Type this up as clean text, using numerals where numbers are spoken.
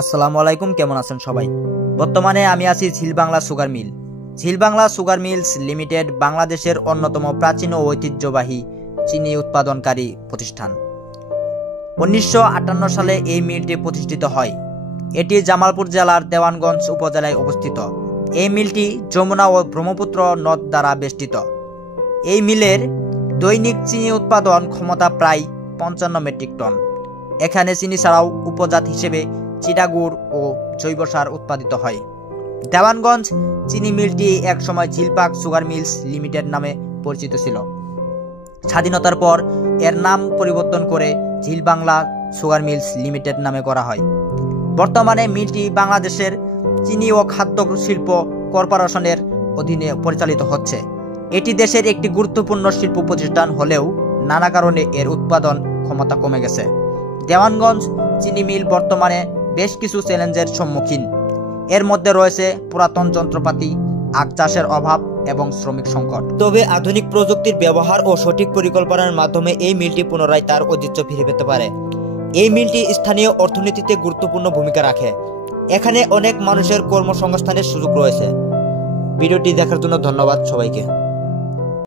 আসসালামু আলাইকুম, কেমন আছেন সবাই? বর্তমানে আমি আছি ঝিল বাংলা সুগার মিল। ঝিল বাংলা সুগার মিলস লিমিটেড বাংলাদেশের অন্যতম প্রাচীন ও ঐতিহ্যবাহী চিনি উৎপাদনকারী প্রতিষ্ঠান। 1958 সালে এই মিলটি প্রতিষ্ঠিত হয়। এটি জামালপুর জেলার দেওয়ানগঞ্জ উপজেলায় অবস্থিত। এই মিলটি যমুনা ও ব্রহ্মপুত্র নদ দ্বারা বেষ্টিত। এই মিলের দৈনিক চিনি উৎপাদন ক্ষমতা প্রায় 55 মেট্রিক টন। এখানে চিনি ছাড়াও উপজাত হিসেবে চিটাগুড় ও জৈব সার উৎপাদিত হয়। দেওয়ানগঞ্জ চিনি মিলটি একসময় ঝিলপাক সুগার মিলস লিমিটেড নামে পরিচিত ছিল। স্বাধীনতার পর এর নাম পরিবর্তন করে ঝিল বাংলা সুগার মিলস লিমিটেড নামে করা হয়। বর্তমানে মিলটি বাংলাদেশের চিনি ও খাদ্য শিল্প কর্পোরেশনের অধীনে পরিচালিত হচ্ছে। এটি দেশের একটি গুরুত্বপূর্ণ শিল্প প্রতিষ্ঠান হলেও নানা কারণে এর উৎপাদন ক্ষমতা কমে গেছে। দেওয়ানগঞ্জ চিনি মিল বর্তমানে বেশ কিছু চ্যালেঞ্জের সম্মুখীন। এর মধ্যে রয়েছে পুরাতন যন্ত্রপাতি, আখ চাষের অভাব এবং শ্রমিক সংকট। তবে আধুনিক প্রযুক্তির ব্যবহার ও সঠিক পরিকল্পনার মাধ্যমে এই মিলটি পুনরায় তার ঐতিহ্য ফিরে পেতে পারে। এই মিলটি স্থানীয় অর্থনীতিতে গুরুত্বপূর্ণ ভূমিকা রাখে। এখানে অনেক মানুষের কর্মসংস্থানের সুযোগ রয়েছে। ভিডিওটি দেখার জন্য ধন্যবাদ সবাইকে।